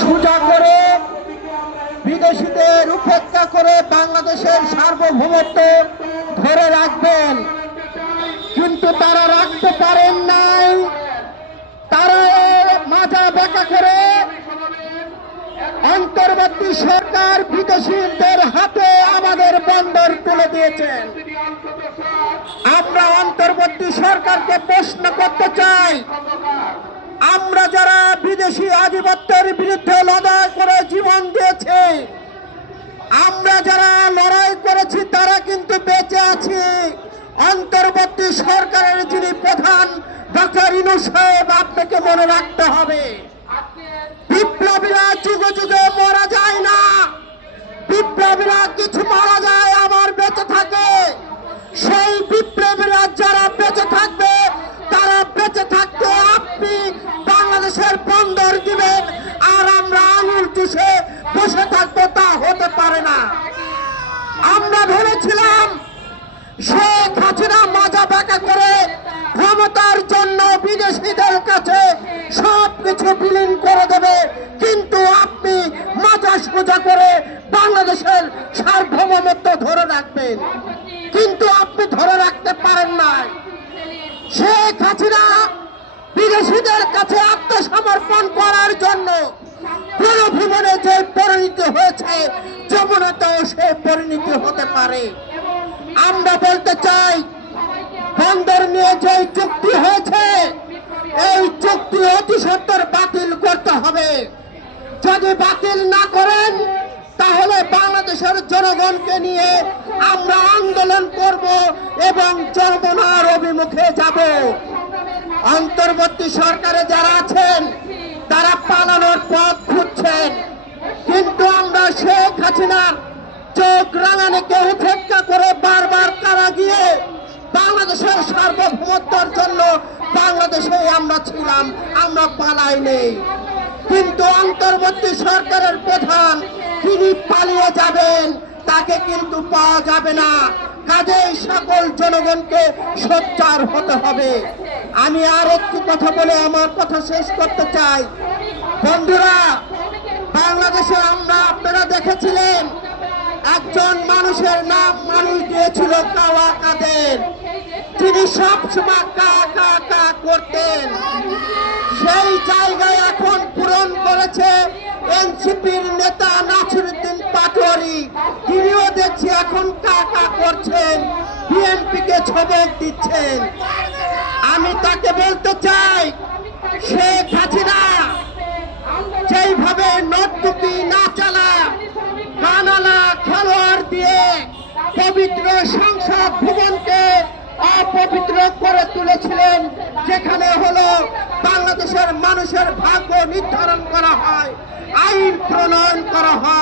সোজা করে বিদেশিদের উপেক্ষা করে বাংলাদেশের সার্বভৌমত্ব ধরে রাখবেন। কিন্তু তারা রাখতে পারেন নাই। তারা মাজা বেঁকা করে অন্তর্বর্তী সরকার বিদেশিদের হাতে আমাদের বন্দর তুলে দিয়েছেন আমরা অন্তর্বর্তী সরকারকে প্রশ্ন করতে চাই আমরা যারা বিদেশি আধিপত্যের বিরুদ্ধে লড়াই করে জীবন দিয়েছে, আমরা যারা লড়াই করেছি তারা কিন্তু বেঁচে আছি। অন্তর্বর্তী সরকারের যিনি প্রধান ডক্টর ইনু সাহেব, আপনাকে মনে রাখতে হবে, বিপ্লবীরা যুগে যুগে মারা যায় না। বিপ্লবীরা কিছু সোজা করে বাংলাদেশের সার্বভৌমত্ব ধরে রাখবেন। কিন্তু আপনি ধরে রাখতে পারেন নাই। শেখ হাসিনা বিদেশিদের কাছে আত্মসমর্পণ করার জন্য প্রণভীমনে যে পরিণতি হয়েছে, যমুনাতেও সে পরিণতি হতে পারে। আমরা বলতে চাই, বন্দর নিয়ে যে চুক্তি হয়েছে, এই চুক্তি অতি সত্তর যদি বাতিল না করেন, তাহলে বাংলাদেশের জনগণকে নিয়ে আমরা আন্দোলন করব এবং যমুনার অভিমুখে যাব। অন্তর্বর্তী সরকারে যারা আছেন, তারা পালানোর পথ খুঁজছেন। কিন্তু আমরা শেখ হাসিনার চোখ রাঙানিকে উপেক্ষা করে বারবার কারা গিয়ে বাংলাদেশের সার্বভৌমত্বর জন্য বাংলাদেশে আমরা ছিলাম, আমরা পালাই নেই কিন্তু অন্তর্বর্তী সরকারের প্রধান তিনি পালিয়ে যাবেন, তাকে কিন্তু পাওয়া যাবে না। কাজেই সকল জনগণকে সোচ্চার হতে হবে। আমি আর একটি কথা বলে আমার কথা শেষ করতে চাই। বন্ধুরা, বাংলাদেশে আমরা আপনারা দেখেছিলেন, একজন মানুষের নাম মানুষ দিয়েছিল কাওয়া কাদের। তিনি সবসময় কা কা কা করতেন। সেই জায়গায় এখন দেখছি এখন কাকা করছেন বিএনপি কে ছবক দিচ্ছেন। আমি তাকে বলতে চাই, শেখ হাসিনা যেইভাবে নর্তকী না চালা কানালা খেলোয়াড় দিয়ে পবিত্র সংসদ ভবনকে অপবিত্র করে তুলেছিলেন, যেখানে হলো বাংলাদেশের মানুষের ভাগ্য নির্ধারণ করা হয়, আইন প্রণয়ন করা হয়।